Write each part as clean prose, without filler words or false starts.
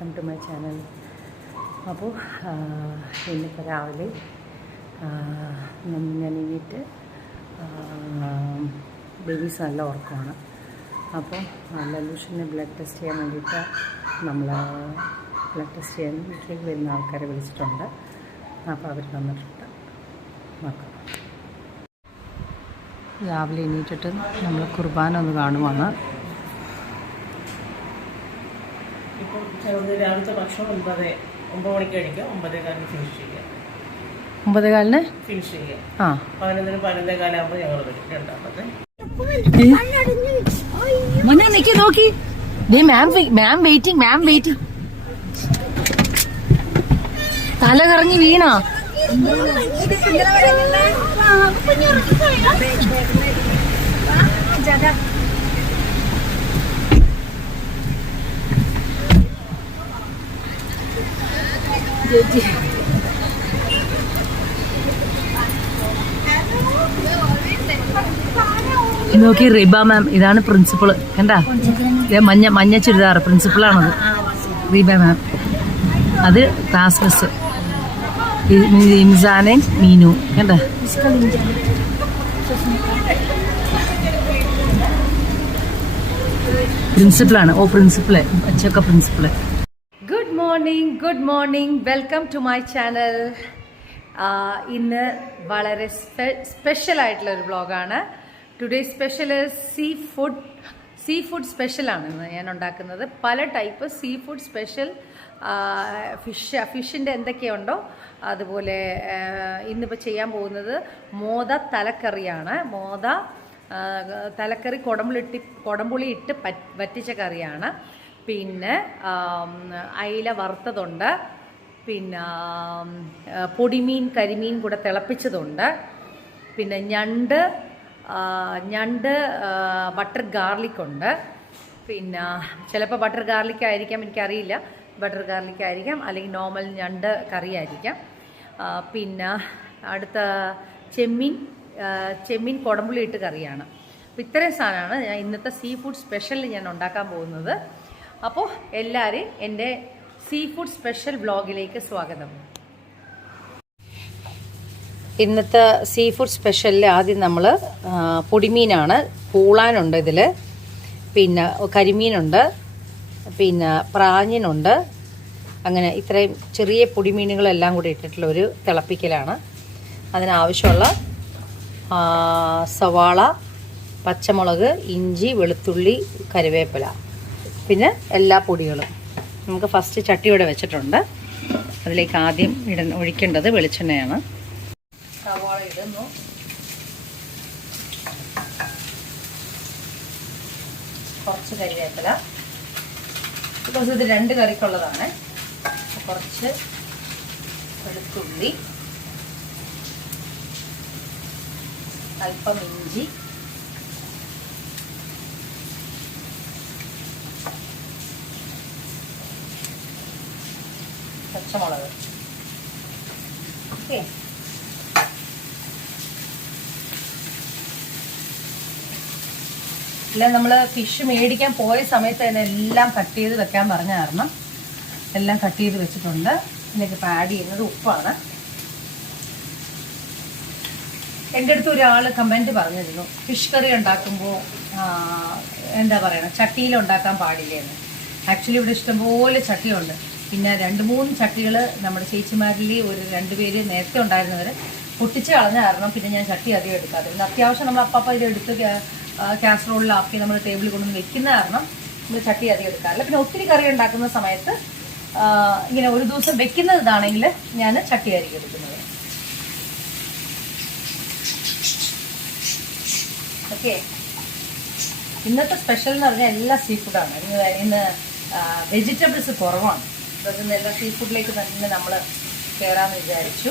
Welcome to my channel. അപ്പോൾ ഇന്നിപ്പോൾ രാവിലെ ഞാൻ എണീറ്റ് ബേബീസ് നല്ല ഉറക്കമാണ്. അപ്പോൾ ലലൂഷിന് ബ്ലഡ് ടെസ്റ്റ് ചെയ്യാൻ വേണ്ടിയിട്ട് നമ്മൾ ബ്ലഡ് ടെസ്റ്റ് ചെയ്യാൻ വീട്ടിലേക്ക് വരുന്ന ആൾക്കാരെ വിളിച്ചിട്ടുണ്ട്. അപ്പോൾ അവർ വന്നിട്ടുണ്ട്. നോക്കാം. രാവിലെ എണീറ്റിട്ട് നമ്മൾ കുർബാന ഒന്ന് കാണുവാണ്. ഇപ്പോൾ രാവിലത്തെ ഭക്ഷണം 9 മണിക്ക് കഴിക്കുക, 9:15 ഫിനിഷ് ചെയ്യുക. 9:15 ഫിനിഷ് ചെയ്യുക. 11-11:15 ഞങ്ങൾ വരും. രണ്ടാമത്തെ നോക്കി മാം വെയിറ്റിംഗ് തല കറങ്ങി വീണോ? നോക്കി റിബ മാം, ഇതാണ് പ്രിൻസിപ്പള്. കണ്ടാ മഞ്ഞ ചുരിദാർ പ്രിൻസിപ്പളാണത്. റിബ മാം, അത് ക്ലാസ് മിസ് ഇംസാനെ മീനു. കണ്ടാ പ്രിൻസിപ്പളാണ്. പ്രിൻസിപ്പള് അച്ചൊക്കെ principal. Good morning, welcome to my channel. ഇന്ന് വളരെ സ്പെഷ്യലായിട്ടുള്ളൊരു വ്ളോഗാണ്. ടുഡേ സ്പെഷ്യൽ സീ ഫുഡ് സ്പെഷ്യലാണ് ഇന്ന് ഞാൻ ഉണ്ടാക്കുന്നത്. പല ടൈപ്പ് സീ ഫുഡ് സ്പെഷ്യൽ ഫിഷിൻ്റെ എന്തൊക്കെയുണ്ടോ അതുപോലെ ഇന്നിപ്പോൾ ചെയ്യാൻ പോകുന്നത് മോദ തലക്കറിയാണ്. മോദ തലക്കറി കുടംപുളി ഇട്ട് വറ്റിച്ച കറിയാണ്. പിന്നെ അയില വറുത്തതുണ്ട്, പിന്നെ പൊടിമീൻ കരിമീൻ കൂടെ തിളപ്പിച്ചതുണ്ട്, പിന്നെ ഞണ്ട് ബട്ടർ ഗാർലിക് ഉണ്ട്. പിന്നെ ചിലപ്പോൾ ബട്ടർ ഗാർലിക് ആയിരിക്കാം, എനിക്കറിയില്ല. ബട്ടർ ഗാർലിക് ആയിരിക്കാം, അല്ലെങ്കിൽ നോർമൽ ഞണ്ട് കറി ആയിരിക്കാം. പിന്നെ അടുത്ത ചെമ്മീൻ കുടംപുളി ഇട്ട് കറിയാണ്. അപ്പോൾ ഇത്രയും സാധനമാണ് ഞാൻ ഇന്നത്തെ സീ ഫുഡ് സ്പെഷ്യലിൽ ഞാൻ ഉണ്ടാക്കാൻ പോകുന്നത്. അപ്പോൾ എല്ലാവരും എൻ്റെ സീ ഫുഡ് സ്പെഷ്യൽ വ്ളോഗിലേക്ക് സ്വാഗതം. ഇന്നത്തെ സീ ഫുഡ് സ്പെഷ്യലിൽ ആദ്യം നമ്മൾ പൊടിമീനാണ്. പൂളാനുണ്ട് ഇതിൽ, പിന്നെ കരിമീനുണ്ട്, പിന്നെ പ്രാഞ്ഞിനുണ്ട്. അങ്ങനെ ഇത്രയും ചെറിയ പൊടിമീനുകളെല്ലാം കൂടി ഇട്ടിട്ടുള്ള ഒരു തിളപ്പിക്കലാണ്. അതിനാവശ്യമുള്ള സവാള, പച്ചമുളക്, ഇഞ്ചി, വെളുത്തുള്ളി, കറിവേപ്പില, പിന്നെ എല്ലാ പൊടികളും. നമുക്ക് ഫസ്റ്റ് ചട്ടിയോടെ വെച്ചിട്ടുണ്ട്. അതിലേക്ക് ആദ്യം ഒഴിക്കേണ്ടത് വെളിച്ചെണ്ണയാണ്. സവാള ഇടുന്നു, കുറച്ച് കറിവേപ്പില. ബിക്കോസ് ഇത് 2 കറിക്കുള്ളതാണ്. കുറച്ച് വെളുത്തുള്ളി, അല്പം ഇഞ്ചി, പച്ചമുളക്. ഓക്കെ, ഇല്ല നമ്മൾ ഫിഷ് മേടിക്കാൻ പോയ സമയത്ത് തന്നെ എല്ലാം കട്ട് ചെയ്ത് വെക്കാൻ പറഞ്ഞ കാരണം എല്ലാം കട്ട് ചെയ്ത് വെച്ചിട്ടുണ്ട്. ഇതിലേക്ക് ഇപ്പോൾ ആഡ് ചെയ്യുന്നത് ഉപ്പാണ്. എൻ്റെ അടുത്ത് ഒരാൾ കമൻറ്റ് പറഞ്ഞിരുന്നു, ഫിഷ് കറി ഉണ്ടാക്കുമ്പോൾ എന്താ പറയുക, ചട്ടിയിൽ ഉണ്ടാക്കാൻ പാടില്ലേന്ന്. ആക്ച്വലി ഇവിടെ ഇഷ്ടംപോലെ ചട്ടിയുണ്ട്. പിന്നെ 2-3 ചട്ടികൾ നമ്മുടെ ചേച്ചിമാരിൽ ഒരു 2 പേര് നേരത്തെ ഉണ്ടായിരുന്നവർ പൊട്ടിച്ച് കളഞ്ഞ കാരണം പിന്നെ ഞാൻ ചട്ടി അധികം എടുക്കാതിരുന്നു. അത്യാവശ്യം നമ്മൾ അപ്പം ഇത് എടുത്ത് കാസറോളിലാക്കി നമ്മൾ ടേബിളിൽ കൊണ്ടുവന്ന് വെക്കുന്ന കാരണം നമ്മൾ ചട്ടി അധികം എടുക്കാറില്ല. പിന്നെ ഒത്തിരി കറി ഉണ്ടാക്കുന്ന സമയത്ത് ഇങ്ങനെ ഒരു ദിവസം വെക്കുന്നത് ഇതാണെങ്കിൽ ഞാൻ ചട്ടി ആയിരിക്കും എടുക്കുന്നത്. ഓക്കെ, ഇന്നത്തെ സ്പെഷ്യൽ എന്ന് പറഞ്ഞാൽ എല്ലാ സീ ഫുഡാണ്. ഇന്ന് വെജിറ്റബിൾസ് കുറവാണ്. അതൊക്കെ എല്ലാ സീ ഫുഡിലേക്ക് തന്നെ നമ്മൾ കയറാമെന്ന് വിചാരിച്ചു.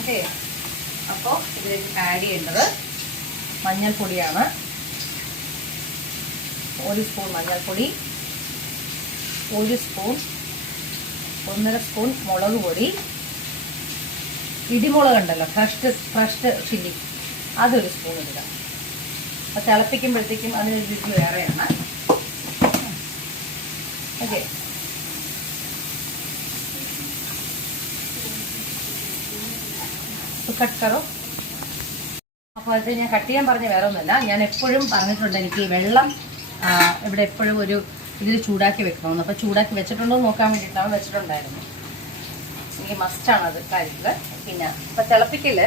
ഓക്കെ, അപ്പോൾ ഇതിലേക്ക് ആഡ് ചെയ്യേണ്ടത് മഞ്ഞൾപ്പൊടിയാണ്. 1 സ്പൂൺ മഞ്ഞൾപ്പൊടി, 1 സ്പൂൺ 1.5 സ്പൂൺ മുളക് പൊടി, ഇടിമുളക് ഉണ്ടല്ലോ, ഫ്രഷ്ഡ് ചില്ലി, അതൊരു സ്പൂൺ ഇടുക. അത് തിളപ്പിക്കുമ്പോഴത്തേക്കും അതിനൊരു രുചി വേറെയാണ്. ഓക്കെ, കട്ട് കറോ. അപ്പോൾ അത് ഞാൻ കട്ട് ചെയ്യാൻ പറഞ്ഞ വേറെ ഒന്നുമല്ല, ഞാൻ എപ്പോഴും പറഞ്ഞിട്ടുണ്ട് എനിക്ക് വെള്ളം ഇവിടെ എപ്പോഴും ഒരു ഇതിൽ ചൂടാക്കി വെക്കണമെന്ന്. അപ്പോൾ ചൂടാക്കി വെച്ചിട്ടുണ്ടോ എന്ന് നോക്കാൻ വേണ്ടിയിട്ടാണ് വെച്ചിട്ടുണ്ടായിരുന്നു. എനിക്ക് മസ്റ്റാണത് കാര്യത്തിൽ. പിന്നെ ഇപ്പം തിളപ്പിക്കൽ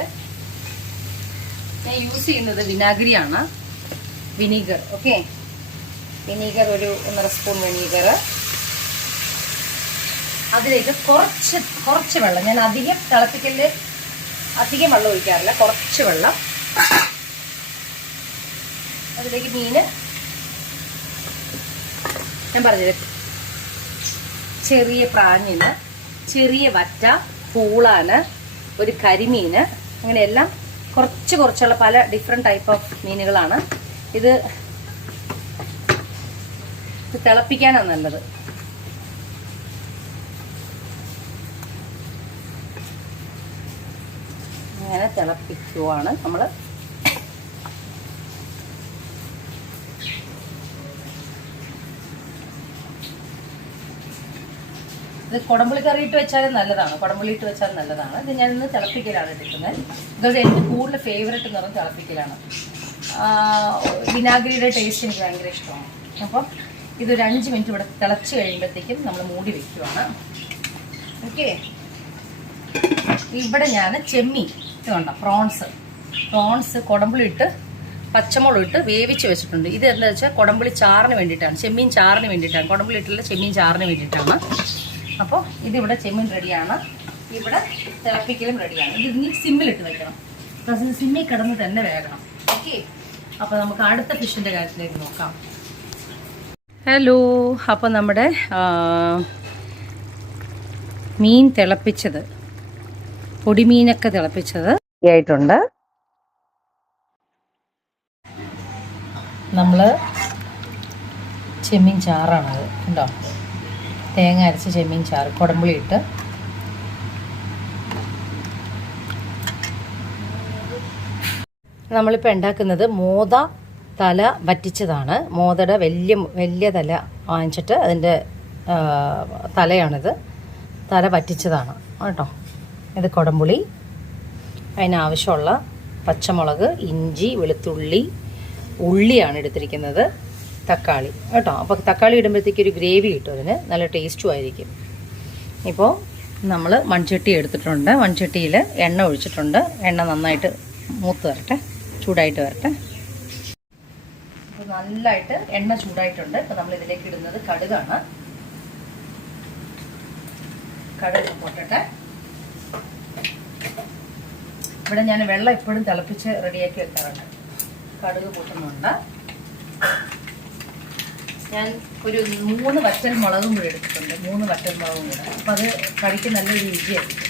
ഞാൻ യൂസ് ചെയ്യുന്നത് വിനാഗിരിയാണ്, വിനീഗർ. ഓക്കെ, വിനീഗർ ഒരു 1.5 സ്പൂൺ വിനീഗർ. അതിലേക്ക് കുറച്ച് വെള്ളം, ഞാൻ അധികം തിളപ്പിക്കല് അധികം വെള്ളം ഒഴിക്കാറില്ല, കുറച്ച് വെള്ളം. അതിലേക്ക് മീന് ഞാൻ പറഞ്ഞത് ചെറിയ പ്രാഞ്ഞിന്, ചെറിയ വറ്റ, പൂളാന്, ഒരു കരിമീന്, അങ്ങനെയെല്ലാം കുറച്ചുള്ള പല ഡിഫറെൻറ്റ് ടൈപ്പ് ഓഫ് മീനുകളാണ്. ഇത് തിളപ്പിക്കാനാണ് നല്ലത്. അങ്ങനെ തിളപ്പിക്കുവാണ് നമ്മൾ. ഇത് കുടംപുളി കറി ഇട്ട് വെച്ചാലും നല്ലതാണ്, കുടംപുളി ഇട്ട് വെച്ചാലും നല്ലതാണ്. ഇത് ഞാൻ ഇന്ന് തിളപ്പിക്കലാണ് എടുക്കുന്നത്. ബിക്കോസ് എനിക്ക് കൂടുതൽ ഫേവറേറ്റ് എന്ന് പറഞ്ഞാൽ തിളപ്പിക്കലാണ്. വിനാഗിരിയുടെ ടേസ്റ്റ് എനിക്ക് ഭയങ്കര ഇഷ്ടമാണ്. അപ്പം ഇതൊരു 5 മിനിറ്റ് ഇവിടെ തിളച്ച് കഴിയുമ്പോഴത്തേക്കും നമ്മൾ മൂടി വെക്കുവാണ്. ഓക്കെ, ഇവിടെ ഞാൻ ചെമ്മീൻ ഇതുണ്ടോ, പ്രോൺസ് കുടംപുളി ഇട്ട് പച്ചമുളക് ഇട്ട് വേവിച്ച് വെച്ചിട്ടുണ്ട്. ഇത് എന്താ വെച്ചാൽ കുടംപുളി ചാറിന് വേണ്ടിയിട്ടാണ്, ചെമ്മീൻ ചാറിന് വേണ്ടിയിട്ടാണ്, കുടംപുളി ഇട്ടുള്ള ചെമ്മീൻ ചാറിന് വേണ്ടിയിട്ടാണ്. അപ്പോൾ ഇതിവിടെ ചെമ്മീൻ റെഡിയാണ്, ഇവിടെ തിളപ്പിക്കലും റെഡിയാണ്. ഇത് ഇനി സിമ്മിലിട്ട് വെക്കണം, പ്ലസ് സിമ്മിൽ കിടന്ന് തന്നെ വേകണം. ഓക്കെ, അപ്പോൾ നമുക്ക് അടുത്ത ഫിഷിൻ്റെ കാര്യത്തിലേക്ക് നോക്കാം. ഹലോ, അപ്പോൾ നമ്മുടെ മീൻ തിളപ്പിച്ചത്, പൊടിമീനൊക്കെ തിളപ്പിച്ചത് ആയിട്ടുണ്ട്. നമ്മൾ ചെമ്മീൻ ചാറാണത്, ഉണ്ടോ, തേങ്ങ അരച്ച് ചെമ്മീൻ ചാറ്, കുടംപുളി ഇട്ട്. നമ്മളിപ്പോൾ ഉണ്ടാക്കുന്നത് മോത തല വറ്റിച്ചതാണ്. മോതയുടെ വലിയ തല വാങ്ങിച്ചിട്ട് അതിൻ്റെ തലയാണിത്, തല വറ്റിച്ചതാണ് കേട്ടോ. ഇത് കുടംപുളി, അതിനാവശ്യമുള്ള പച്ചമുളക്, ഇഞ്ചി, വെളുത്തുള്ളി, ഉള്ളിയാണ് എടുത്തിരിക്കുന്നത്, തക്കാളി കേട്ടോ. അപ്പോൾ തക്കാളി ഇടുമ്പോഴത്തേക്ക് ഒരു ഗ്രേവി കിട്ടും, അതിന് നല്ല ടേസ്റ്റും ആയിരിക്കും. ഇപ്പോൾ നമ്മൾ മൺചട്ടി എടുത്തിട്ടുണ്ട്, മൺചട്ടിയിൽ എണ്ണ ഒഴിച്ചിട്ടുണ്ട്. എണ്ണ നന്നായിട്ട് മൂത്ത് വരട്ടെ, ചൂടായിട്ട് വരട്ടെ. അപ്പോൾ നല്ലതായിട്ട് എണ്ണ ചൂടായിട്ടുണ്ട്. ഇപ്പോൾ നമ്മൾ ഇതിലേക്ക് ഇടുന്നത് കടുകാണ്. കടുക് പൊട്ടട്ടെ. ഇവിടെ ഞാൻ വെള്ളം എപ്പോഴും തിളപ്പിച്ച് റെഡിയാക്കി വെക്കാറുണ്ട്. കടുക് പൊട്ടുന്നുണ്ട്. ഞാൻ ഒരു 3 വറ്റൽ മുളകും കൂടി എടുത്തിട്ടുണ്ട്, 3 വറ്റൽ മുളകും കൂടെ. അപ്പം അത് കറിക്ക് നല്ലൊരു രുചിയായിരിക്കും.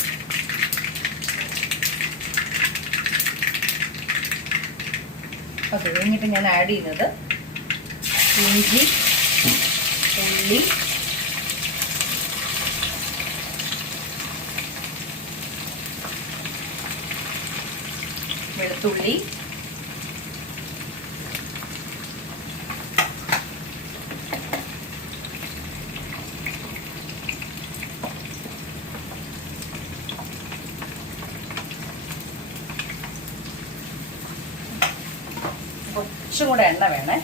അത് കഴിഞ്ഞിട്ട് ഞാൻ ആഡ് ചെയ്യുന്നത് ഇഞ്ചി, ഉള്ളി, വെളുത്തുള്ളി, കുറച്ചും കൂടെ എണ്ണ വേണേ.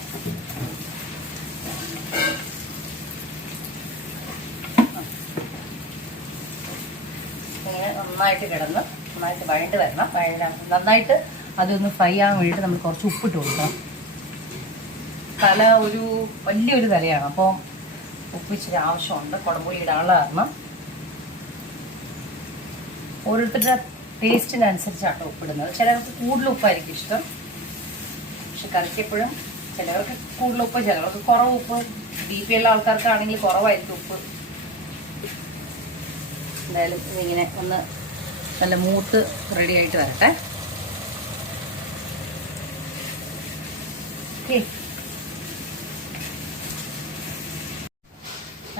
ഇങ്ങനെ നന്നായിട്ട് കിടന്ന് നന്നായിട്ട് വഴണ്ട് വരണം. നന്നായിട്ട് അതൊന്ന് ഫ്രൈ ആകാൻ വേണ്ടിയിട്ട് നമ്മൾ കുറച്ച് ഉപ്പിട്ട് കൊടുക്കണം. തല ഒരു വലിയൊരു തലയാണ്, അപ്പോൾ ഉപ്പ് ഇച്ചിരി ആവശ്യമുണ്ട്. കുടംപുളി ഇടാനുള്ള കാരണം ഓരോരുത്തരുടെ ടേസ്റ്റിനനുസരിച്ചാണ് ഉപ്പിടുന്നത്. ചിലർക്ക് കൂടുതൽ ഉപ്പായിരിക്കും ഇഷ്ടം, പക്ഷെ കറിക്കെപ്പോഴും ചിലവർക്ക് കൂടുതൽ ഉപ്പ്, ചിലവർക്ക് കുറവ് ഉപ്പ്. BP ഉള്ള ആൾക്കാർക്കാണെങ്കിൽ കുറവായിരിക്കും ഉപ്പ്. എന്തായാലും ഇതിങ്ങനെ ഒന്ന് നല്ല മൂത്ത് റെഡി ആയിട്ട് വരട്ടെ.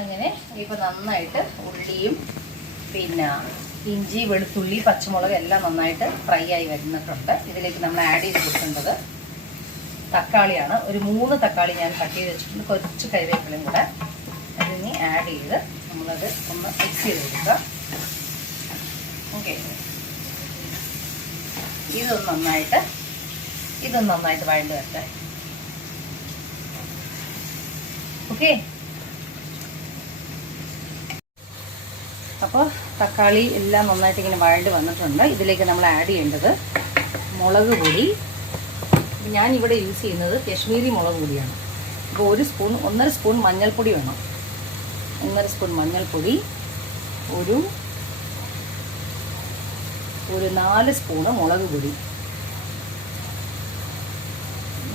അങ്ങനെ ഇപ്പം നന്നായിട്ട് ഉള്ളിയും പിന്നെ ഇഞ്ചി, വെളുത്തുള്ളി, പച്ചമുളക് എല്ലാം നന്നായിട്ട് ഫ്രൈ ആയി വരുന്നിട്ടുണ്ട്. ഇതിലേക്ക് നമ്മൾ ആഡ് ചെയ്ത് കൊടുക്കേണ്ടത് തക്കാളിയാണ്. ഒരു 3 തക്കാളി ഞാൻ കട്ട് ചെയ്ത് വെച്ചിട്ടുണ്ട്, കുറച്ച് കറിവേപ്പിലയും കൂടെ അതിന് ആഡ് ചെയ്ത് നമ്മളത് ഒന്ന് മിക്സ് ചെയ്ത് കൊടുക്കുക. ഓക്കെ, ഇതൊന്ന് നന്നായിട്ട് വഴണ്ട് വരട്ടെ. ഓക്കെ. അപ്പോൾ തക്കാളി എല്ലാം നന്നായിട്ട് ഇങ്ങനെ വഴണ്ട് വന്നിട്ടുണ്ട്. ഇതിലേക്ക് നമ്മൾ ആഡ് ചെയ്യേണ്ടത് മുളക് പൊടി. ഞാനിവിടെ യൂസ് ചെയ്യുന്നത് കശ്മീരി മുളക് പൊടിയാണ്. അപ്പോൾ 1.5 സ്പൂൺ മഞ്ഞൾപ്പൊടി വേണം. 1.5 സ്പൂൺ മഞ്ഞൾപ്പൊടി, ഒരു 4 സ്പൂണ് മുളക് പൊടി,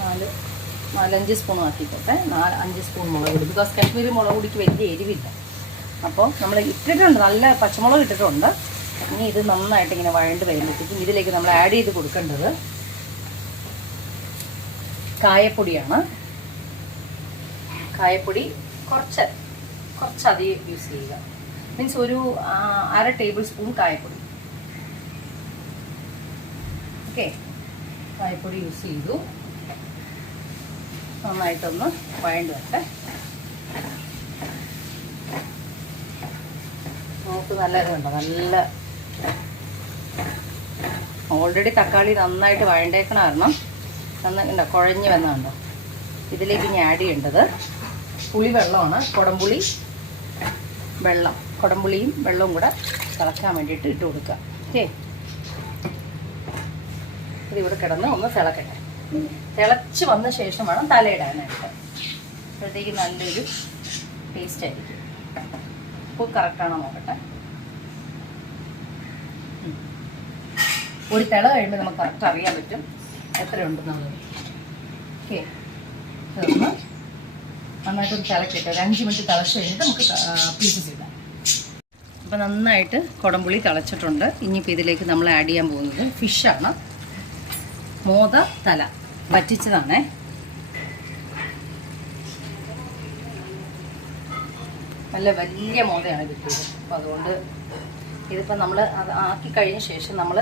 4-5 സ്പൂൺ ആക്കിക്കോട്ടെ. 5 സ്പൂൺ മുളക് പൊടി. ബിക്കോസ് കാശ്മീരി മുളക് പൊടിക്ക് വലിയ എരിവില്ല. അപ്പോൾ നമ്മൾ ഇട്ടിട്ടുണ്ട്, നല്ല പച്ചമുളക് ഇട്ടിട്ടുണ്ട്. ഇനി ഇത് നന്നായിട്ട് ഇങ്ങനെ വഴണ്ട് വരുമ്പോഴത്തേക്കും ഇതിലേക്ക് നമ്മൾ ആഡ് ചെയ്ത് കൊടുക്കേണ്ടത് കായപ്പൊടിയാണ്. കായപ്പൊടി കുറച്ചധികം യൂസ് ചെയ്യുക. മീൻസ് ഒരു 1/2 ടേബിൾ സ്പൂൺ കായപ്പൊടി. ഓക്കെ, കായപ്പൊടി യൂസ് ചെയ്തു. നന്നായിട്ടൊന്ന് വഴണ്ട് വരട്ടെ. നമുക്ക് നല്ല ഇതുണ്ട്, നല്ല ഓൾറെഡി തക്കാളി നന്നായിട്ട് വഴണ്ടേക്കണ കാരണം നന്നാ കുഴഞ്ഞ് വന്നുണ്ടോ. ഇതിലേക്ക് ഇനി ആഡ് ചെയ്യേണ്ടത് പുളിവെള്ളമാണ്. കുടംപുളിയും വെള്ളവും കൂടെ തിളക്കാൻ വേണ്ടിയിട്ട് ഇട്ട് കൊടുക്കുക. ഓക്കെ, ഇതിവിടെ കിടന്ന് ഒന്ന് തിളക്കട്ടെ. തിളച്ച് വന്ന ശേഷം വേണം തലയിടാനായിട്ട്. അപ്പോഴത്തേക്ക് നല്ലൊരു ടേസ്റ്റ് ആയിരിക്കും. ഉപ്പ് കറക്റ്റാണോ നോക്കട്ടെ. ഒരു തിള കഴിയുമ്പോൾ നമുക്ക് കറക്റ്റ് അറിയാൻ പറ്റും എത്രയുണ്ടെന്നുള്ളത്. ഓക്കെ, ഇതൊന്ന് നന്നായിട്ടൊന്ന് തിളക്കിയിട്ട് ഒരു 5 മിനിറ്റ് തിളച്ച് കഴിഞ്ഞിട്ട് നമുക്ക് പീസസ് ഇടാം. അപ്പോൾ നന്നായിട്ട് കുടംപുളി തിളച്ചിട്ടുണ്ട്. ഇനിയിപ്പോൾ ഇതിലേക്ക് നമ്മൾ ആഡ് ചെയ്യാൻ പോകുന്നത് ഫിഷാണ്. മോത തല വറ്റിച്ചതാണേ. നല്ല വലിയ മോതയാണ് കിട്ടിയത്. അപ്പോൾ അതുകൊണ്ട് ഇതിപ്പോൾ നമ്മൾ അത് ആക്കി കഴിഞ്ഞ ശേഷം നമ്മൾ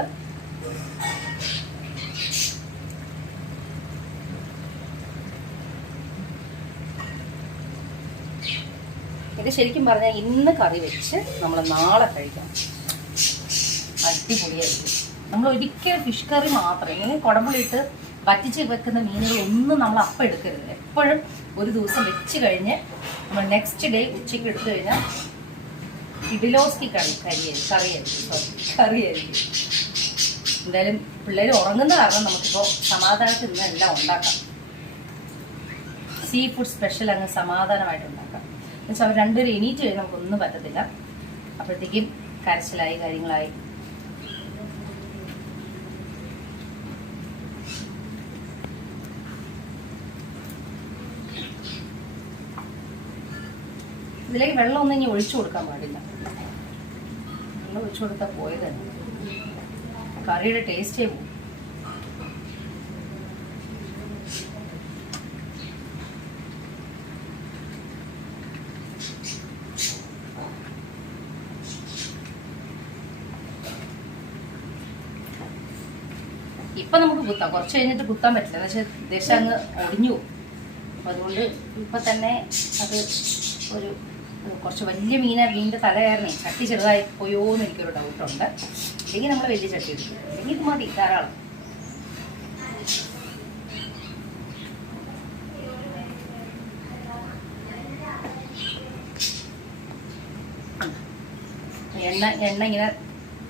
ഇത് ശരിക്കും പറഞ്ഞാൽ ഇന്ന് കറി വെച്ച് നമ്മൾ നാളെ കഴിക്കണം. അടിപൊളിയായിരിക്കും. നമ്മൾ ഒരിക്കലും ഫിഷ് കറി മാത്രം ഇങ്ങനെ കുടമ്പുളിയിട്ട് വറ്റിച്ച് വെക്കുന്ന മീനുകളൊന്നും നമ്മൾ അപ്പം എടുക്കരുത്. എപ്പോഴും ഒരു ദിവസം വെച്ച് കഴിഞ്ഞ് നമ്മൾ നെക്സ്റ്റ് ഡേ ഉച്ചയ്ക്ക് എടുത്തു കഴിഞ്ഞാൽ ഇഡിലോസ്കി കറിയായിരിക്കും. എന്തായാലും പിള്ളേർ ഉറങ്ങുന്ന കാരണം നമുക്കിപ്പോൾ സമാധാനത്തിൽ നിന്ന് എല്ലാം ഉണ്ടാക്കാം. സീ ഫുഡ് സ്പെഷ്യൽ അങ്ങ് സമാധാനമായിട്ട് ഉണ്ടാക്കാം. എന്നുവെച്ചാൽ അവർ രണ്ടുപേരും എണീറ്റ് കഴിഞ്ഞാൽ നമുക്കൊന്നും പറ്റത്തില്ല. അപ്പോഴത്തേക്കും കരച്ചിലായി കാര്യങ്ങളായി. ഇതിലേക്ക് വെള്ളമൊന്നും ഇനി ഒഴിച്ചു കൊടുക്കാൻ പാടില്ല. വെള്ളം ഒഴിച്ചു കൊടുത്താൽ പോയത് തന്നെ കറിയുടെ ടേസ്റ്റേ പോകും. ഇപ്പം നമുക്ക് കുത്താം, കുറച്ച് കഴിഞ്ഞിട്ട് കുത്താൻ പറ്റില്ല. എന്ന് വെച്ചാൽ ദശ അങ്ങ് ഒടിഞ്ഞു പോകും. അപ്പം അതുകൊണ്ട് ഇപ്പം തന്നെ അത് ഒരു കുറച്ച് വലിയ മീനിൻ്റെ തല കയറണേ ചട്ടി ചെറുതായി പോയോ എന്ന് എനിക്കൊരു ഡൗട്ടുണ്ട്. അല്ലെങ്കിൽ നമ്മൾ വലിയ ചട്ടി എടുക്കും, അല്ലെങ്കിൽ ഇത് മതി ധാരാളം. എണ്ണ ഇങ്ങനെ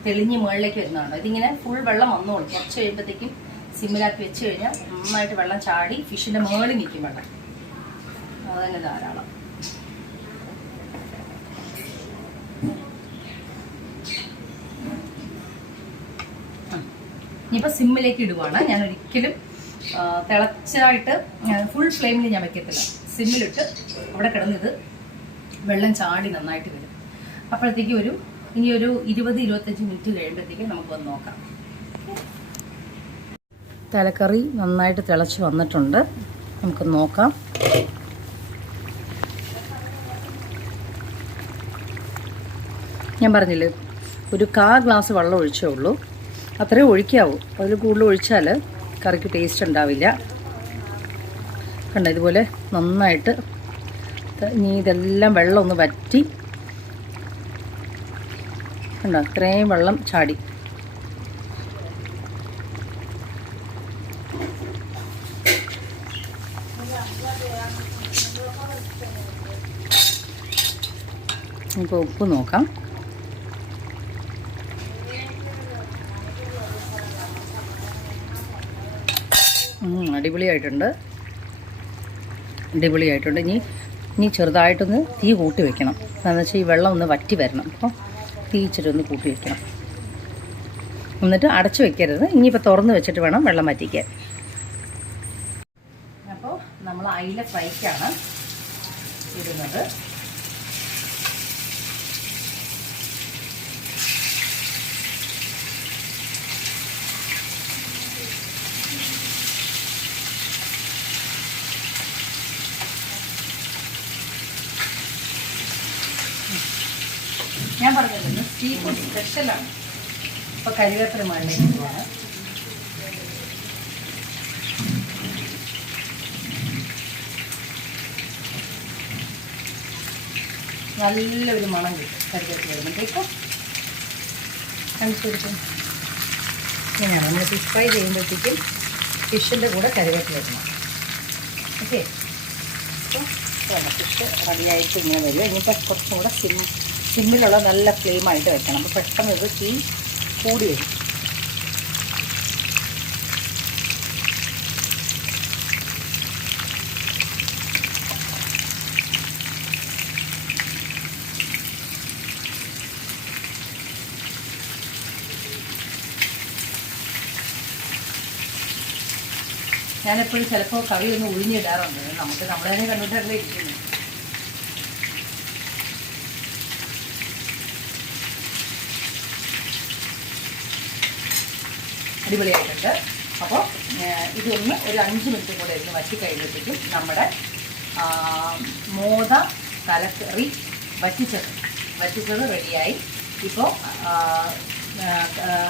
തെളിഞ്ഞ് മുകളിലേക്ക് വരുന്നതാണ്. ഇതിങ്ങനെ ഫുൾ വെള്ളം വന്നോളും. കുറച്ച് കഴിയുമ്പോഴത്തേക്കും സിമ്മിലാക്കി വെച്ച് കഴിഞ്ഞാൽ നന്നായിട്ട് വെള്ളം ചാടി ഫിഷിൻ്റെ മുകളിൽ നിൽക്കും വെള്ളം. അത് തന്നെ ധാരാളം. ഇനിയിപ്പോൾ സിമ്മിലേക്ക് ഇടുവാണ്. ഞാൻ ഒരിക്കലും തിളച്ചായിട്ട് ഫുൾ ഫ്ലെയിമിൽ ഞാൻ വെക്കത്തില്ല. സിമ്മിലിട്ട് അവിടെ കിടന്ന് ഇത് വെള്ളം ചാടി നന്നായിട്ട് വരും. അപ്പോഴത്തേക്കും ഇനി ഒരു 20-25 മിനിറ്റ് കഴിയുമ്പോഴത്തേക്കും നമുക്ക് വന്ന് നോക്കാം. തലക്കറി നന്നായിട്ട് തിളച്ച് വന്നിട്ടുണ്ട്. നമുക്ക് നോക്കാം. ഞാൻ പറഞ്ഞില്ലേ ഒരു 1/4 ഗ്ലാസ് വെള്ളം ഒഴിച്ചേ ഉള്ളൂ. അത്രേ ഒഴിക്കാവൂ. അതിൽ കൂടുതൽ ഒഴിച്ചാൽ കറിക്ക് ടേസ്റ്റ് ഉണ്ടാവില്ല. കണ്ട ഇതുപോലെ നന്നായിട്ട് ഇനി ഇതെല്ലാം വെള്ളം ഒന്ന് വറ്റി കണ്ടോ അത്രയും വെള്ളം ചാടി. ഇപ്പോൾ ഉപ്പ് നോക്കാം. അടിപൊളിയായിട്ടുണ്ട്. ഇനി ചെറുതായിട്ടൊന്ന് തീ കൂട്ടി വെക്കണം. എന്താണെന്ന് വെച്ചാൽ ഈ വെള്ളം ഒന്ന് വറ്റി വരണം. അപ്പോൾ തീ ഇച്ചിട്ടൊന്ന് കൂട്ടി വെക്കണം. എന്നിട്ട് അടച്ചു വെക്കരുത്. ഇനിയിപ്പോൾ തുറന്ന് വെച്ചിട്ട് വേണം വെള്ളം വറ്റിക്കാൻ. അപ്പോൾ നമ്മൾ അയില ഫ്രൈക്കാണ് ഇടുന്നത്. ഞാൻ പറഞ്ഞിരുന്നു സീ ഫുഡ് സ്പെഷ്യലാണ്. ഇപ്പോൾ കരിവേപ്പില മണ്ണിലേക്ക് പോവാണ്. നല്ലൊരു മണം കിട്ടും കരിവേപ്പില വരുമ്പോഴത്തേക്കും. അനുസരിച്ചും ഇങ്ങനെയാണ് നമ്മൾ ഫിഷ് ഫ്രൈ ചെയ്യുമ്പോഴത്തേക്കും ഫിഷിൻ്റെ കൂടെ കരിവേപ്പില ഇടണം. ഓക്കെ, അപ്പോൾ ഫിഷ് റെഡിയായിട്ട് ഇങ്ങനെ വരും. ഇനിയിപ്പോൾ കുറച്ചും കൂടെ സിമ്മിലുള്ള നല്ല ഫ്ലെയിമായിട്ട് വെക്കണം. അപ്പോൾ പെട്ടെന്ന് ഇത് തീ കൂടി വരും. ഞാനെപ്പോഴും ചിലപ്പോൾ കറി ഒന്ന് ഒഴിഞ്ഞിടാറുണ്ട്. നമുക്ക് നമ്മളതിനെ കണ്ടിട്ടല്ലേ ഇരിക്കുന്നു. അടിപൊളിയായിട്ടുണ്ട്. അപ്പോൾ ഇതൊന്ന് ഒരു 5 മിനിറ്റും കൂടെ ഇരുന്ന് വറ്റി കഴിയുമ്പോഴത്തേക്കും നമ്മുടെ മോദ തലക്കറി വറ്റിച്ചത് റെഡിയായി. ഇപ്പോൾ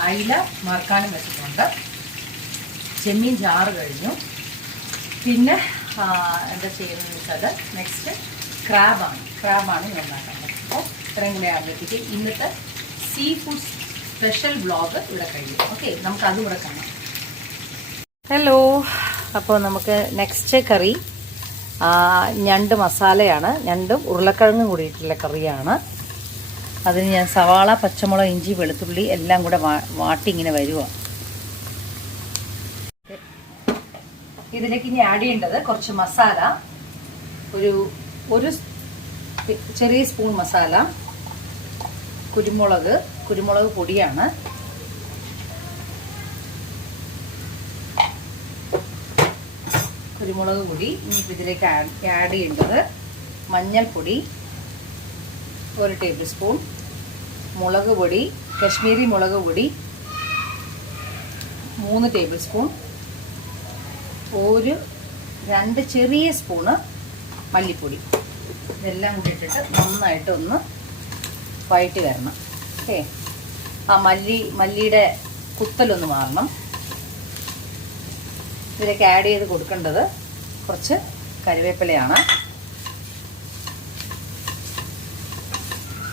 അയില മറക്കാനും വെച്ചിട്ടുണ്ട്. ചെമ്മീൻ ചാറ് കഴിഞ്ഞു. പിന്നെ എന്താ ചെയ്യുന്നതെന്ന് വെച്ചാൽ നെക്സ്റ്റ് ക്രാബാണ് ഞാൻ ഉണ്ടാക്കുന്നത്. അപ്പോൾ ഇത്രയും കൂടെ ആകുമ്പോഴത്തേക്ക് ഇന്നത്തെ സീ ഫുഡ് സ്പെഷ്യൽ വ്ളോഗ് ഇവിടെ കഴിയും. ഓക്കെ, നമുക്കതും കൂടെ കാണാം. ഹലോ, അപ്പോൾ നമുക്ക് നെക്സ്റ്റ് കറി ഞണ്ട് മസാലയാണ്. ഞണ്ടും ഉരുളക്കിഴങ്ങും കൂടിയിട്ടുള്ള കറിയാണ്. അതിന് ഞാൻ സവാള, പച്ചമുളക്, ഇഞ്ചി, വെളുത്തുള്ളി എല്ലാം കൂടെ വാട്ടി ഇങ്ങനെ വരുക. ഇതിലേക്ക് ഇനി ആഡ് ചെയ്യേണ്ടത് കുറച്ച് മസാല. ഒരു ചെറിയ സ്പൂൺ മസാല, കുരുമുളക് പൊടിയാണ്. കുരുമുളക് പൊടി. ഇനിയിപ്പോൾ ഇതിലേക്ക് ആഡ് ചെയ്യേണ്ടത് മഞ്ഞൾപ്പൊടി 1 ടേബിൾ സ്പൂൺ, മുളക് പൊടി, കശ്മീരി മുളക് പൊടി 3 ടേബിൾ സ്പൂൺ, 2 ചെറിയ സ്പൂണ് മല്ലിപ്പൊടി. ഇതെല്ലാം കൂടി ഇട്ടിട്ട് നന്നായിട്ട് ഒന്ന് വഴറ്റി വരണം. ഓക്കെ, ആ മല്ലിയുടെ കുത്തലൊന്ന് മാറണം. ഇതിലേക്ക് ആഡ് ചെയ്ത് കൊടുക്കേണ്ടത് കുറച്ച് കറിവേപ്പിലയാണ്.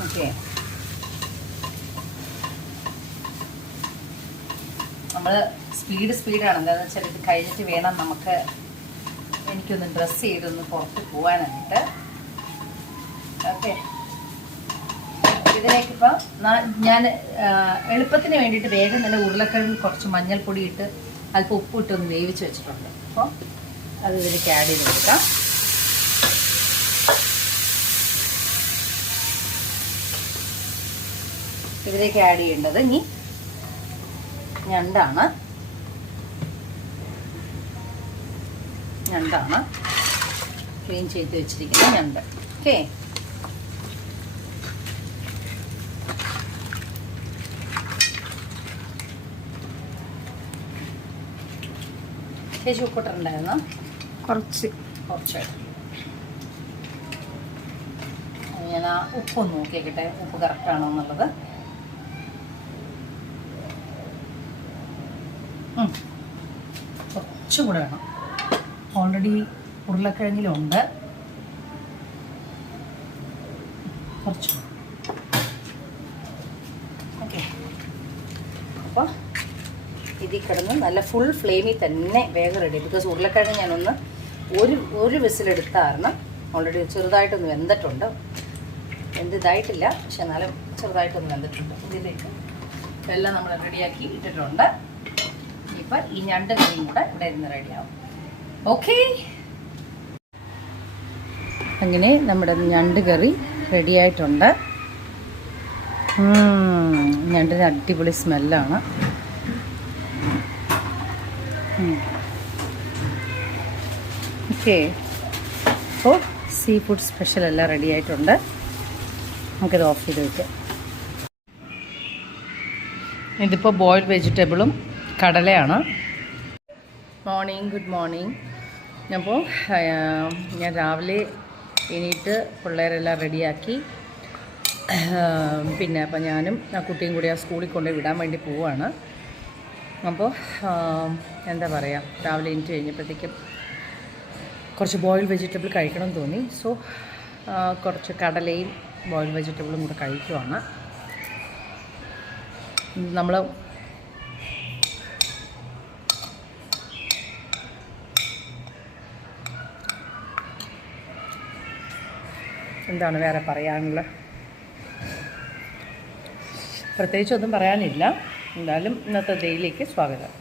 ഓക്കെ, നമ്മൾ സ്പീഡാണ്. എന്താണെന്ന് വെച്ചാൽ ഇത് കഴിഞ്ഞിട്ട് വേണം എനിക്കൊന്ന് ഡ്രസ്സ് ചെയ്തൊന്ന് പുറത്ത് പോകാനായിട്ട്. ഓക്കെ, ഇതിലേക്കിപ്പോൾ ഞാൻ എളുപ്പത്തിന് വേണ്ടിയിട്ട് വേഗം നല്ല ഉരുളക്കിഴങ്ങ് കുറച്ച് മഞ്ഞൾപ്പൊടി ഇട്ട് അല്പം ഉപ്പിട്ടൊന്ന് വേവിച്ച് വെച്ചിട്ടുണ്ട്. അപ്പോൾ അത് ഇതിലേക്ക് ആഡ് ചെയ്ത് കൊടുക്കാം. ഇതിലേക്ക് ആഡ് ചെയ്യേണ്ടത് ഇനി ഞണ്ടാണ്. ക്ലീൻ ചെയ്ത് വെച്ചിരിക്കുന്ന ഞണ്ട്. ഓക്കെ, ചേച്ചി ഉപ്പിട്ടുണ്ടായിരുന്നു കുറച്ച്. ഞാൻ ആ ഉപ്പൊന്ന് നോക്കിയേക്കട്ടെ, ഉപ്പ് കറക്റ്റാണോ എന്നുള്ളത്. കുറച്ചും കൂടെ വേണം. ഓൾറെഡി ഉരുളക്കിഴങ്ങിലുണ്ട്. കുറച്ച്. ഓക്കെ, അപ്പോൾ ഇതിൽ കിടന്ന് നല്ല ഫുൾ ഫ്ലെയിമിൽ തന്നെ വേഗം റെഡി. ബിക്കോസ് ഉരുളക്കിഴങ്ങ് ഞാനൊന്ന് ഒരു വിസിലെടുത്ത കാരണം ഓൾറെഡി ചെറുതായിട്ടൊന്ന് വെന്തിട്ടുണ്ട്. ഇതായിട്ടില്ല, പക്ഷെ എന്നാലും ചെറുതായിട്ടൊന്ന് വെന്തിട്ടുണ്ട്. ഇതിലേക്ക് എല്ലാം നമ്മൾ റെഡിയാക്കി ഇട്ടിട്ടുണ്ട്. ഇനിയിപ്പോൾ ഈ ഞണ്ട് കറിയും കൂടെ ഇവിടെ ഇരുന്ന് റെഡിയാവും. ഓക്കെ, അങ്ങനെ നമ്മുടെ ഞണ്ട് കറി റെഡിയായിട്ടുണ്ട്. ഞണ്ടിന് അടിപൊളി സ്മെല്ലാണ്. ഓക്കെ, അപ്പോൾ സീ ഫുഡ് സ്പെഷ്യൽ എല്ലാം റെഡി ആയിട്ടുണ്ട്. നമുക്കിത് ഓഫ് ചെയ്ത് വയ്ക്കാം. ഇതിപ്പോൾ ബോയിൽഡ് വെജിറ്റബിളും കടലയാണ്. Good morning. അപ്പോൾ ഞാൻ രാവിലെ എണീറ്റ് പിള്ളേരെല്ലാം റെഡിയാക്കി. പിന്നെ അപ്പോൾ ഞാനും ആ കുട്ടിയും കൂടി ആ സ്കൂളിൽ കൊണ്ട് വിടാൻ വേണ്ടി പോവുകയാണ്. അപ്പോൾ എന്താ പറയുക, രാവിലെ എണീറ്റ് കഴിഞ്ഞപ്പോഴത്തേക്കും കുറച്ച് ബോയിൽഡ് വെജിറ്റബിൾ കഴിക്കണം തോന്നി. സോ കുറച്ച് കടലയും ബോയിൽഡ് വെജിറ്റബിളും കൂടെ കഴിക്കുവാണ്. നമ്മൾ എന്താണ് വേറെ പറയാനുള്ളത്? പ്രത്യേകിച്ചൊന്നും പറയാനില്ല. എന്തായാലും ഇന്നത്തെ ഡേയിലേക്ക് സ്വാഗതം.